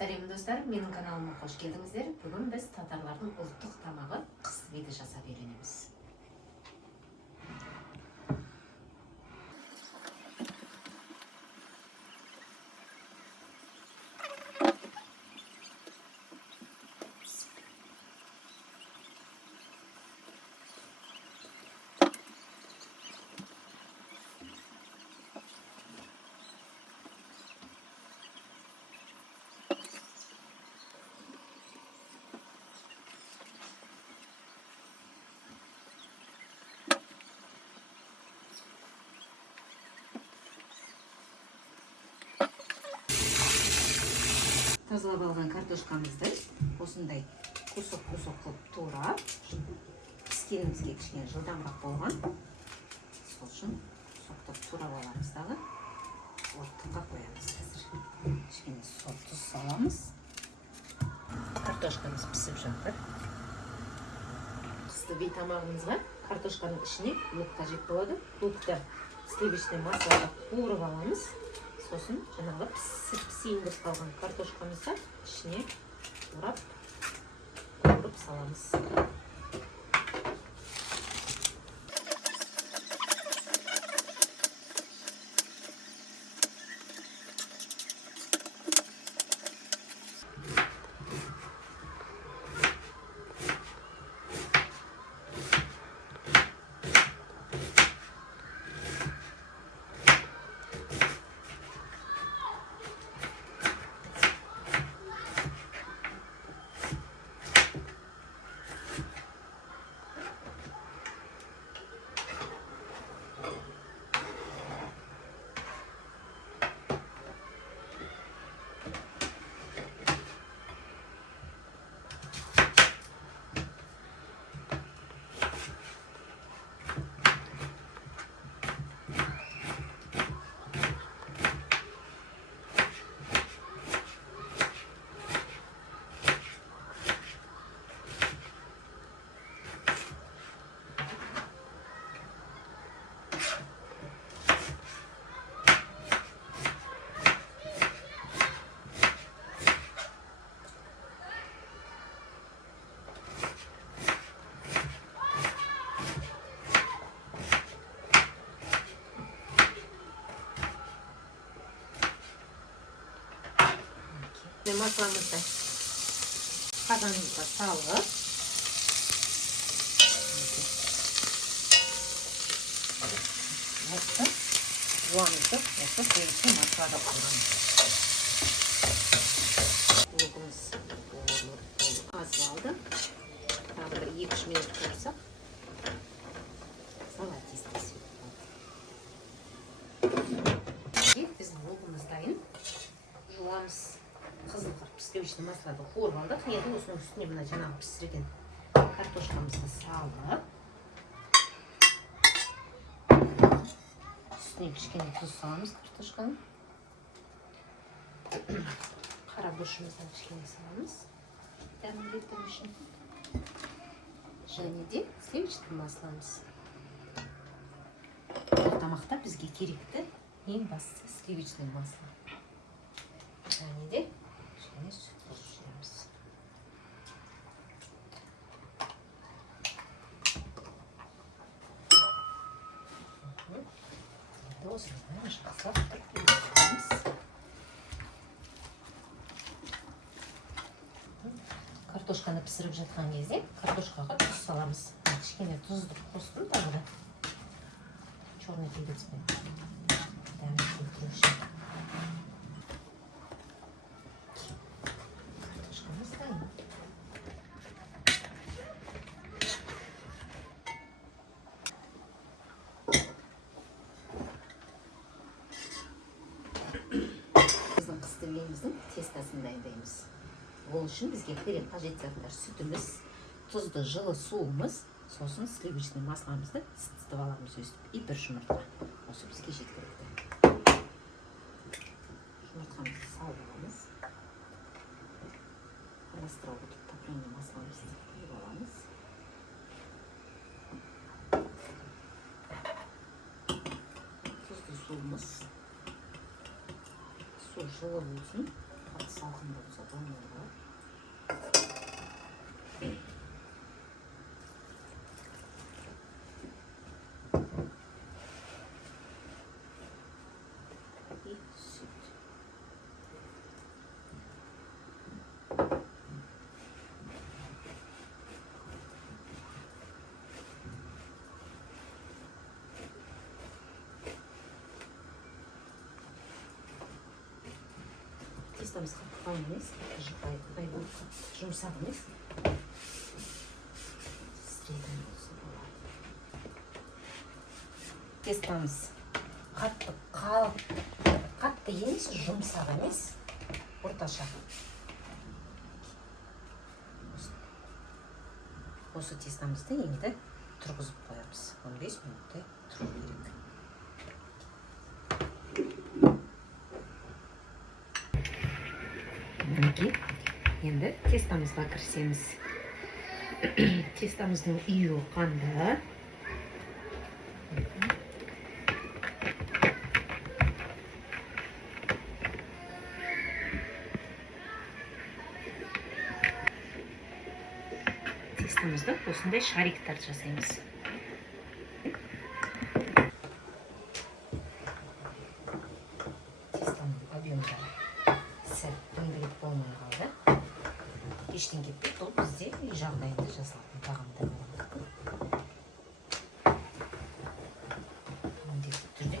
Сәлем достар, менің каналыма қош келдіңіздер. Бүгін біз татарлардың ұлттық тамағы қыстыбайды жасап үйренеміз. Тазалап алған картошкамызды осындай кусок қылып турап, піскенімізге кішкене жылдамырақ болған. Сол үшін кусоктап турап аламыз дағы. Отынға қоямыз қазір. Кішкене тұз саламыз. Картошкамыз пісіп жатыр. Қыстыбай тамағымызға картошканың ішіне лук қажет болады. Лукты сливочный маслода қуырып аламыз. Сосын жаңағы пісейін деп қалған картошкамызды ішіне турап қуырып саламыз. Masamızda kazanımızda salып жуанымызды осы сливочный маслода қуырамыз. Лугымыз азып алды. Тағы бір 2-3 минут қуырсақ золотистый цвет болады. Біздің лугымыз дайын. Жуамыз. Қызыл қырып сливочный маслода қуырып алдық. Енді осының үстіне мына жаңағы пісірген картошкамызды салып, үстіне кішкене тұз саламыз картошканың. Қара бұрышымыздан кішкене саламыз. Дәмін кетіру үшін. Және де сливочный масломыз. Бұл тамақта бізге керекті ең бастысы сливочный масло. Және де кішкене сүт қосып. Осыны жақсылап тұрып. Картошканы пісіріп жатқан кезде картошкаға тұз саламыз. Кішкене тұзды қостым тағы да. Черный перецпен. Дәмін келтіру үшін. Картошкамыз дайын. Біздің қыстыбайымыздың тестасын дайындаймыз. Ол үшін бізге керек қажет заттар сүтіміз, тұзды жылы суымыз, сосын сливочный масломызды ысытып аламыз өстіп. И бір жұмыртқа. Осы бізге жеткілікті. Жұмыртқамызды салып аламыз. Арастыра отырып топленый масломызды құйып аламыз. Тұзды суымыз. Су жылы болсын. Қатты салқын болса тестамыз қатты қалың емес, булка жұмсақ емес. Средний болса болады. Тестамыз қатты емес, жұмсақ емес, орташа. Осы тестамызды енді тұрғызып қоямыз. 15 минуттай тұру керек. Мінекей, енді тестамызға кірісеміз. Тестамыздың үйі қанды. Тестамызды осындай шариктар жасаймыз. Тестамның объемдары сәл дөңгелек болмай қалды. Ештен кетпейді, ол бізде үй жағдайында жасалатын тағамдар болады. Міндетті түрде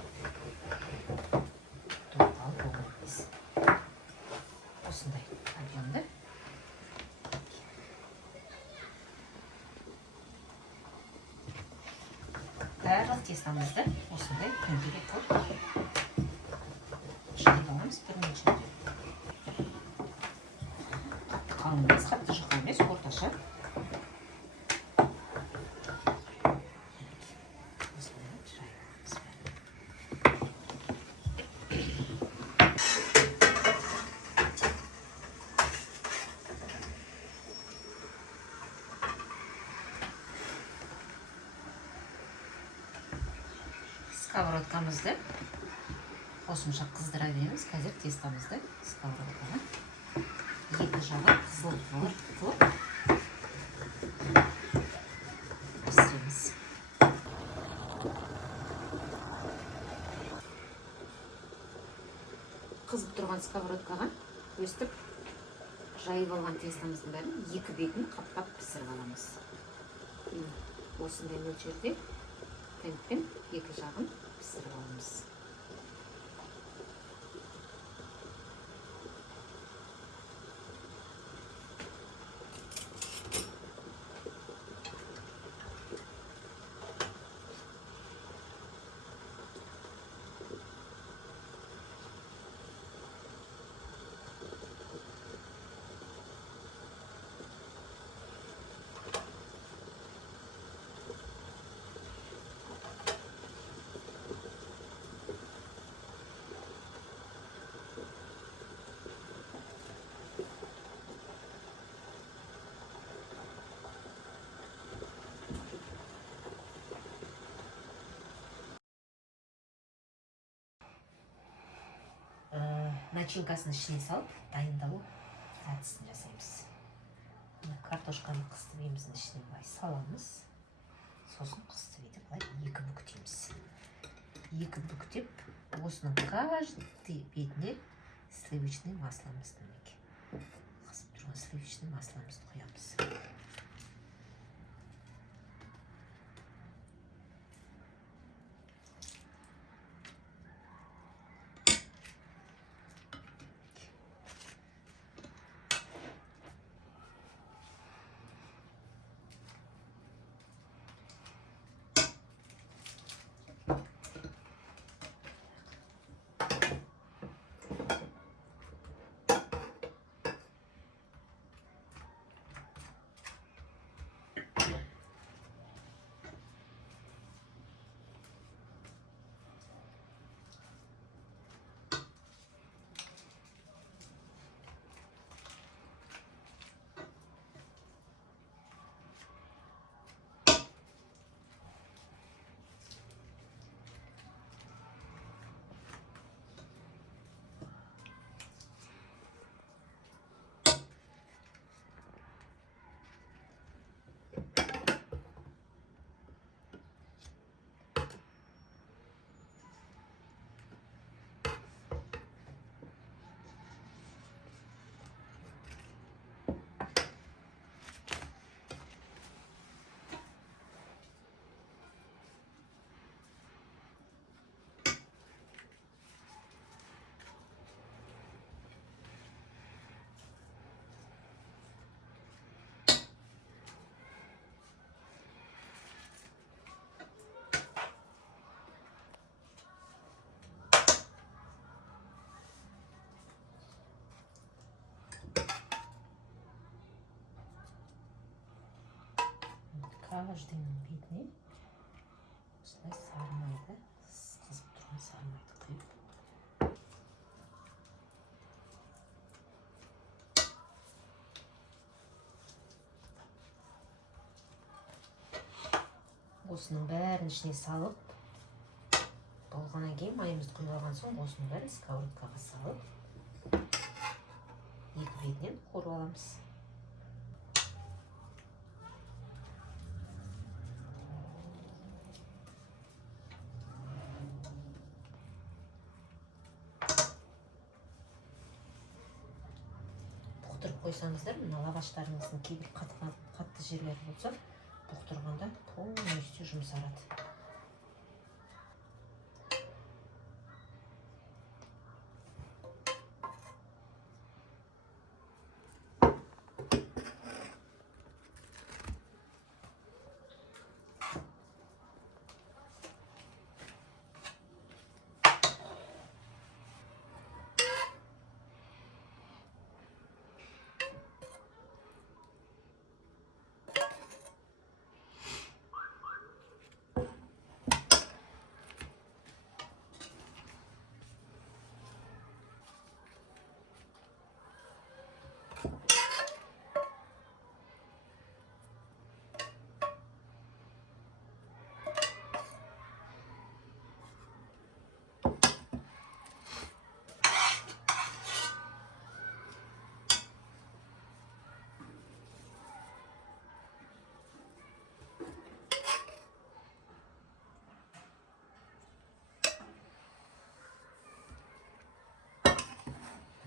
тоқталып болмаймыз. Осындай объемда. Барлық тестамызды осындай дөңгелек қылып жайғаламыз бірнеше рет. Қатты қалың емес, қатты жұқа емес, орташа. Сковородкамызды қосымша қыздыра береміз. Қазір тестамызды сковородкаға екі жағы қызыл қылып пісіреміз. Қызып тұрған сковородкаға өстіп жайып алған тестамыздың бәрін екі бетін қаптап пісіріп аламыз. Осындай мөлшерде темппен екі жағын пісіріп аламыз. Начинкасын ішіне салып, дайындалу әдісін жасаймыз. Картошканы қыстыбеміздің ішіне былай саламыз. Сосын қыстыбейді былай екі бүктейміз. Екі бүктеп, осының каждый бетіне сливочный масломызды қысып тұрған сливочный масломызды құямыз. каждыйның бетіне осылай сары майды, қызып тұрған сары майды құйып. Осының бәрін ішіне салып, болғаннан кейін майымызды құйып алған соң, осының бәрін сковородкаға салып, екі бетінен қуырып аламыз. Бұқтырып қойсаңыздар, мына лаваштарыңыздың кейбір қатты жерлері болса, бұқтырғанда полностью жұмсарады.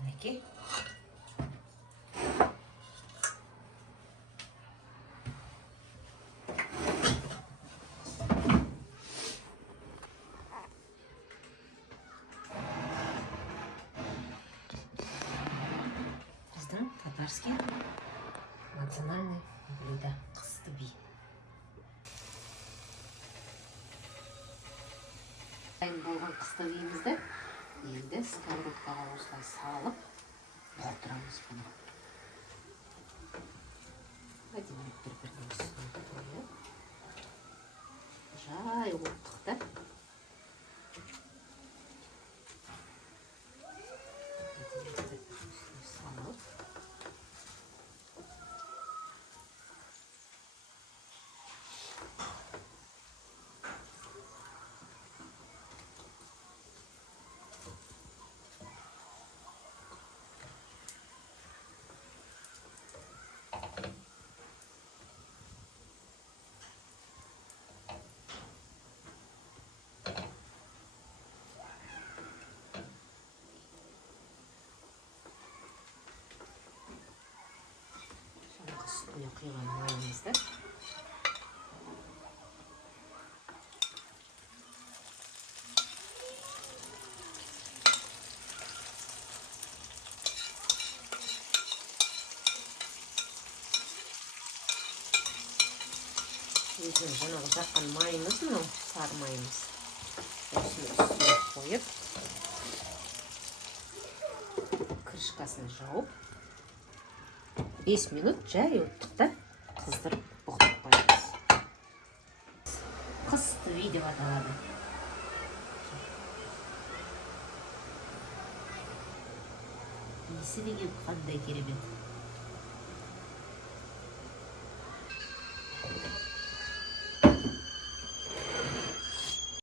Мінекей. Біздің татарский национальный блюдо қысты би. Дайын болған қысты биімізді енді сковородкаға осылай салып толтырамыз бұны. Әдемі бір-біріне үстіне қойып, жай оттықта. Üstüne kıyılan mayonezde. Bizim жаңағы жаққан майымыз, мынау сары майымыз. Осыны үстіне қойып, крышкасын жауып, 5 минут жай оттықта қыздырып бұқтырып қоямыз. Қысты би деп аталады. Иісі деген қандай керемет.